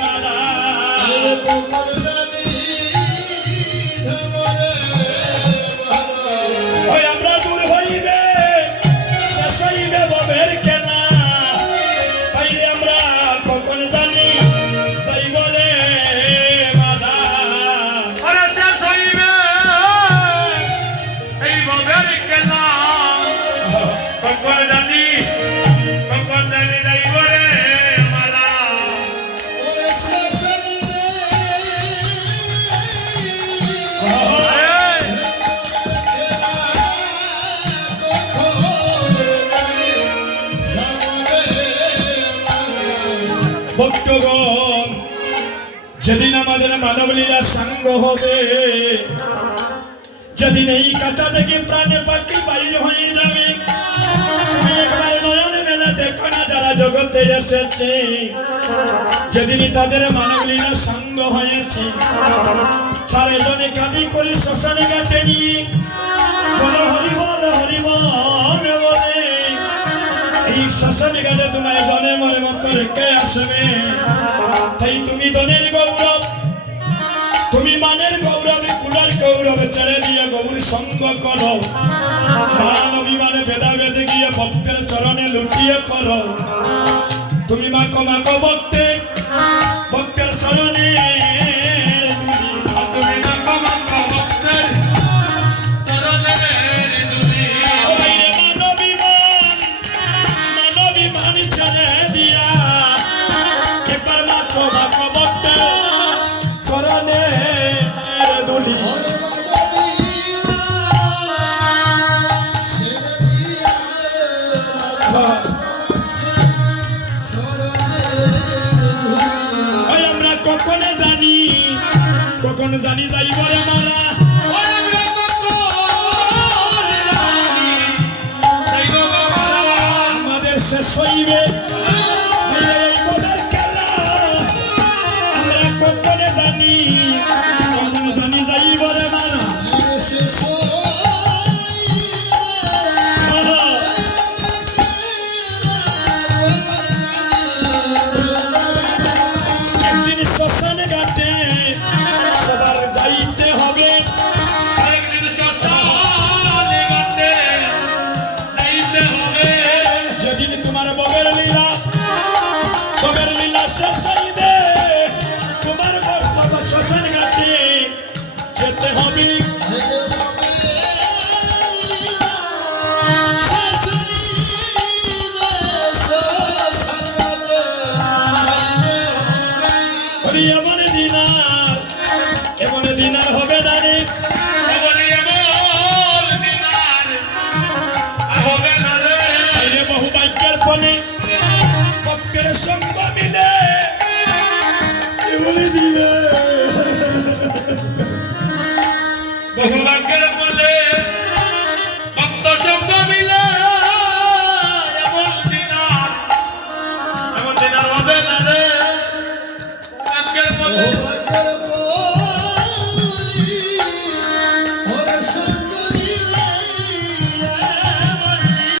মালা ওই আমরা দূর হইবে শেষ হইবে ভবের খেলা তাইলে আমরা কখন জানি যাই বলে মালা আরে শেষ হইবে এই ভবের খেলা কখন জানি যাই বলে মালা ভক্তগণ যেদিন আমাদের মানবলীলা সাঙ্গ হবে যেদিন এই কাঁচা থেকে প্রাণে পাখি বাইর হয়ে যাবে তুমি একবার নয়ন মেলা দেখো না যারা জগতে এসেছে যেদিন তাদের মানবলীলা সাঙ্গ হয়েছে চারজনে কাঁদি করে শ্মশানে ঘাটে নিয়ে বলো হরিবল হরিবল বলে এই শ্মশানে ঘাটে তোমায় জনে মনে মতো রেখে আসবে তাই তুমি দনের গৌরব তুমি মানের গৌরবে কুলার গৌরবে ছেড়ে দিয়ে গৌর সঙ্গ করো মান অভিমানে ভেদা ভেদে গিয়ে ভক্তের চরণে লুটিয়ে পড়ো তুমি মাকো মাকো ভক্তের চরণে তুমি মাকো মাকো ভক্তের চরণের ধুলি মানবিমান ছেড়ে দিয়া একবার মাকো মাকো ভক্তের চরণে দুলি আমরা কখন জানি যাইব রে মালা আমাদের শেষ হইবে